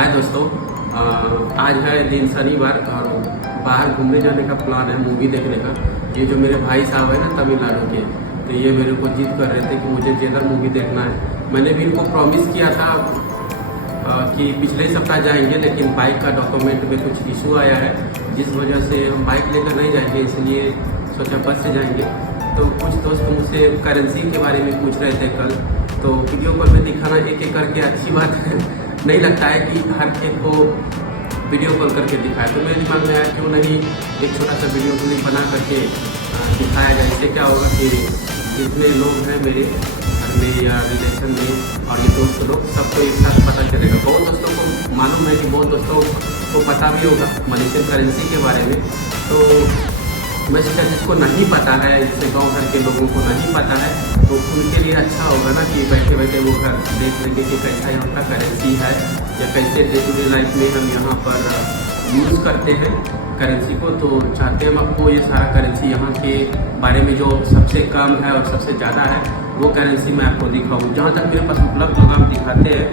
हाय दोस्तों, आज है दिन शनिवार और बाहर घूमने जाने का प्लान है, मूवी देखने का। ये जो मेरे भाई साहब है ना तमिलनाडु के, तो ये मेरे को जिद कर रहे थे कि मुझे जेलर मूवी देखना है। मैंने भी इनको प्रॉमिस किया था कि पिछले सप्ताह जाएंगे, लेकिन बाइक का डॉक्यूमेंट में कुछ इशू आया है, जिस वजह से हम बाइक लेकर नहीं जाएंगे, इसलिए सोचा बस से जाएंगे। तो कुछ दोस्त मुझसे करेंसी के बारे में पूछ रहे थे कल, तो वीडियो कॉल में दिखाना एक एक करके अच्छी बात नहीं लगता है कि हर एक को वीडियो कॉल करके दिखाए। तो मेरे दिमाग में आया क्यों नहीं एक छोटा सा वीडियो क्लिप बना करके दिखाया जाए। इससे क्या होगा कि जितने लोग हैं मेरे घर में या रिलेशन में और ये दोस्त लोग, सबको एक साथ पता चलेगा। बहुत दोस्तों को मालूम है कि बहुत दोस्तों को पता भी होगा मलेशियन करेंसी के बारे में। तो मैं सोचा जिसको नहीं पता है, जैसे गांव घर के लोगों को नहीं पता है, तो उनके लिए अच्छा होगा ना कि बैठे बैठे वो घर देख लेंगे कि कैसा यहाँ का करेंसी है या कैसे डे टू डे लाइफ में हम यहाँ पर यूज़ करते हैं करेंसी को। तो चाहते हैं हम आपको ये सारा करेंसी यहाँ के बारे में जो सबसे कम है और सबसे ज़्यादा है वो करेंसी मैं आपको दिखाऊँ। जहाँ तक मेरे पास उपलब्ध होगा हम दिखाते हैं।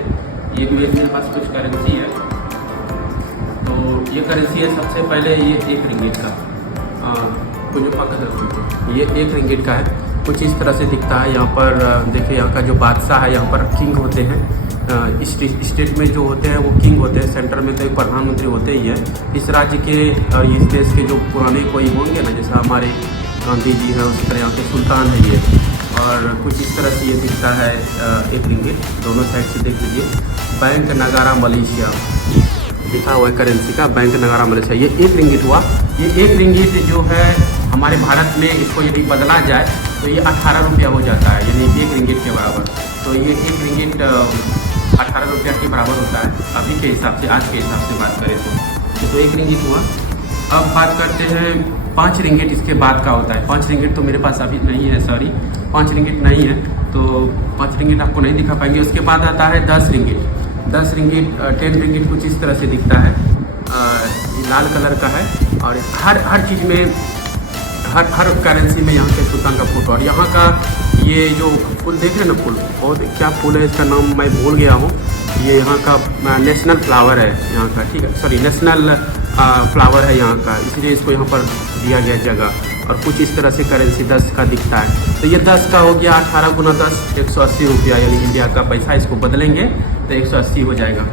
ये मेरे पास कुछ करेंसी है, तो ये करेंसी है सबसे पहले ये 1 रिंगिट का, जो पकड़ रखो, ये 1 रिंगिट का है। कुछ इस तरह से दिखता है। यहाँ पर देखिए, यहाँ का जो बादशाह है, यहाँ पर किंग होते हैं। स्टेट में जो होते हैं वो किंग होते हैं, सेंटर में तो एक प्रधानमंत्री होते ही है। इस राज्य के इस देश के जो पुराने कोई होंगे ना, जैसा हमारे गांधी जी हैं, उसी तरह यहाँ के सुल्तान है ये। और कुछ इस तरह से ये दिखता है 1 रिंगिट। दोनों साइड से देख लीजिए, बैंक नगारा मलेशिया लिखा हुआ है करेंसी का, बैंक नगारा मलेशिया। ये 1 रिंगिट हुआ। ये 1 रिंगिट जो है हमारे भारत में, इसको यदि बदला जाए तो ये 18 रुपया हो जाता है, यानी 1 रिंगिट के बराबर। तो ये 1 रिंगिट 18 रुपया के बराबर होता है अभी के हिसाब से, आज के हिसाब से बात करें तो 1 रिंगिट हुआ। अब बात करते हैं 5 रिंगिट इसके बाद का होता है। 5 रिंगिट तो मेरे पास अभी नहीं है, सॉरी 5 रिंगिट नहीं है, तो 5 रिंगिट आपको नहीं दिखा पाएंगे। उसके बाद आता है 10 रिंगिट। 10 रिंगिट कुछ इस तरह से दिखता है, लाल कलर का है। और हर चीज़ में, हर करेंसी में यहाँ के सुल्तान का फोटो। और यहाँ का ये जो फूल देख रहे हैं ना, फूल बहुत क्या फूल है, इसका नाम मैं भूल गया हूँ। ये यहाँ का नेशनल फ्लावर है यहाँ का, ठीक है, सॉरी नेशनल फ्लावर है यहाँ का, इसलिए इसको यहाँ पर दिया गया जगह। और कुछ इस तरह से करेंसी 10 का दिखता है। तो ये 10 का हो गया, 18 गुना 10 180 रुपया, यानी इंडिया का पैसा। इसको बदलेंगे तो 180 हो जाएगा।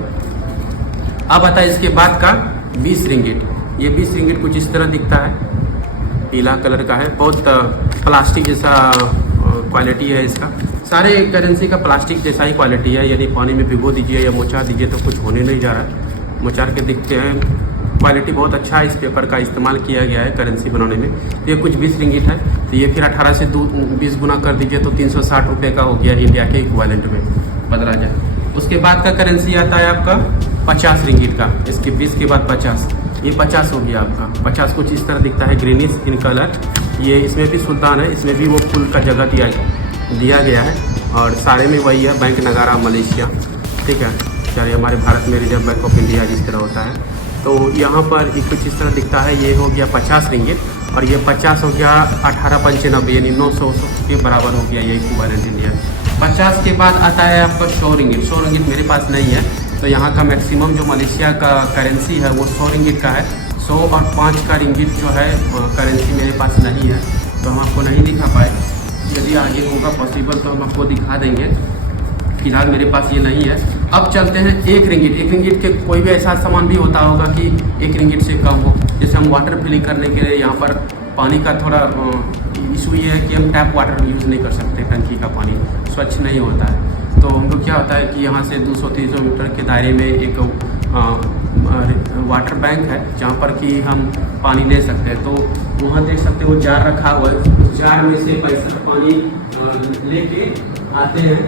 अब आता है इसके बाद का 20 रिंगिट। ये 20 रिंगिट कुछ इस तरह दिखता है, पीला कलर का है, बहुत प्लास्टिक जैसा क्वालिटी है इसका। सारे करेंसी का प्लास्टिक जैसा ही क्वालिटी है, यदि पानी में भिगो दीजिए या मोचा दीजिए तो कुछ होने नहीं जा रहा है। मोचार के दिखते हैं, क्वालिटी बहुत अच्छा है। इस पेपर का इस्तेमाल किया गया है करेंसी बनाने में। तो ये कुछ 20 रिंगिट है, तो ये फिर 18 से 20 गुना कर दीजिए तो 360 रुपये का हो गया इंडिया के इक्विवेलेंट में बदला जाए। उसके बाद का करेंसी आता है आपका 50 रिंगिट का। इसके 20 के बाद 50, ये 50 हो गया आपका। 50 कुछ इस तरह दिखता है, ग्रीनिश इन कलर। ये इसमें भी सुल्तान है, इसमें भी वो फूल का जगह दिया गया है। और सारे में वही है, बैंक नगारा मलेशिया, ठीक है। चाहे हमारे भारत में रिजर्व बैंक ऑफ इंडिया जिस तरह होता है। तो यहाँ पर कुछ इस तरह दिखता है। ये हो गया 50 रिंगिट, और ये 50 हो गया 1895, यानी 900 के बराबर हो गया ये इक्विवेलेंट इंडिया। 50 के बाद आता है आपका 100 रिंगिट। 100 रिंगिट मेरे पास नहीं है, तो यहाँ का मैक्सिमम जो मलेशिया का करेंसी है वो 100 रिंगिट का है। 100 और 5 का रिंगिट जो है करेंसी मेरे पास नहीं है, तो हम आपको नहीं दिखा पाए। यदि आगे होगा पॉसिबल तो हम आपको दिखा देंगे, फिलहाल मेरे पास ये नहीं है। अब चलते हैं 1 रिंगिट। 1 रिंगिट के कोई भी ऐसा सामान भी होता होगा कि 1 रिंगिट से कम हो। जैसे हम वाटर फिलिंग करने के लिए, यहाँ पर पानी का थोड़ा इशू ये है कि हम टैप वाटर यूज़ नहीं कर सकते, टंकी का पानी स्वच्छ नहीं होता है। तो हम लोग क्या होता है कि यहाँ से 200-300 मीटर के दायरे में एक वाटर बैंक है, जहाँ पर कि हम पानी ले सकते हैं। तो वहाँ देख सकते हैं वो जार रखा हुआ है, उस जार में से पैसा पानी लेके आते हैं।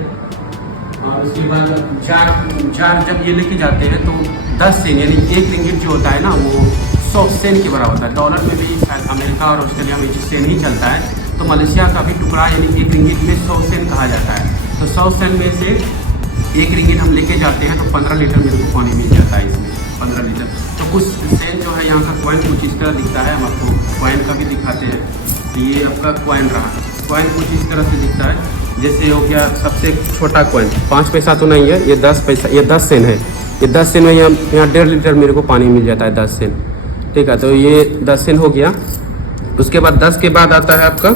और उसके बाद जार जब ये लेके जाते हैं तो 10 सेंट, यानी 1 रिंगिट जो होता है ना वो 100 सेंट के बराबर होता है। डॉलर में भी शायद अमेरिका और ऑस्ट्रेलिया में सेंट ही चलता है, तो मलेशिया का भी टुकड़ा यानी 1 रिंगिट में 100 सेंट कहा जाता है। तो 100 सेंट में से 1 रिंगिट हम लेके जाते हैं तो 15 लीटर मेरे को पानी मिल जाता है इसमें, 15 लीटर। तो कुछ सेंट जो है यहाँ का कॉइन कुछ इस तरह दिखता है। हम आपको कॉइन का भी दिखाते हैं। तो ये आपका कॉइन रहा, कॉइन कुछ इस तरह से दिखता है। जैसे हो गया सबसे छोटा कॉइन, 5 पैसा तो नहीं है, ये 10 पैसा, ये 10 सेंट है। ये 10 सेन में यहाँ 1.5 लीटर मेरे को पानी मिल जाता है 10 सेन। ठीक है, तो ये 10 सेन हो गया। उसके बाद 10 के बाद आता है आपका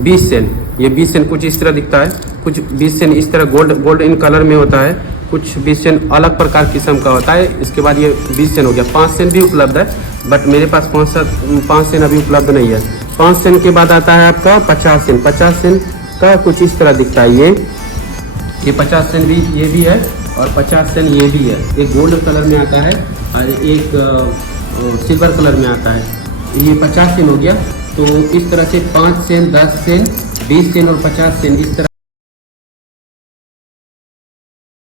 20 सेन। ये 20 सेन कुछ इस तरह दिखता है, कुछ 20 सेन इस तरह गोल्ड इन कलर में होता है, कुछ 20 सेन अलग प्रकार किस्म का होता है। इसके बाद ये 20 सेन हो गया। 5 सेन भी उपलब्ध है, बट मेरे पास 5 सेन अभी उपलब्ध नहीं है। 5 सेन के बाद आता है आपका 50 सेन। 50 सेन का कुछ इस तरह दिखता है। ये 50 सेन भी ये भी है और 50 सेन ये भी है। एक गोल्ड कलर में आता है और एक सिल्वर कलर में आता है। ये 50 सेन हो गया। तो इस तरह से 5 सेन, 10 सेन, 20 सेन और 50 सेन इस तरह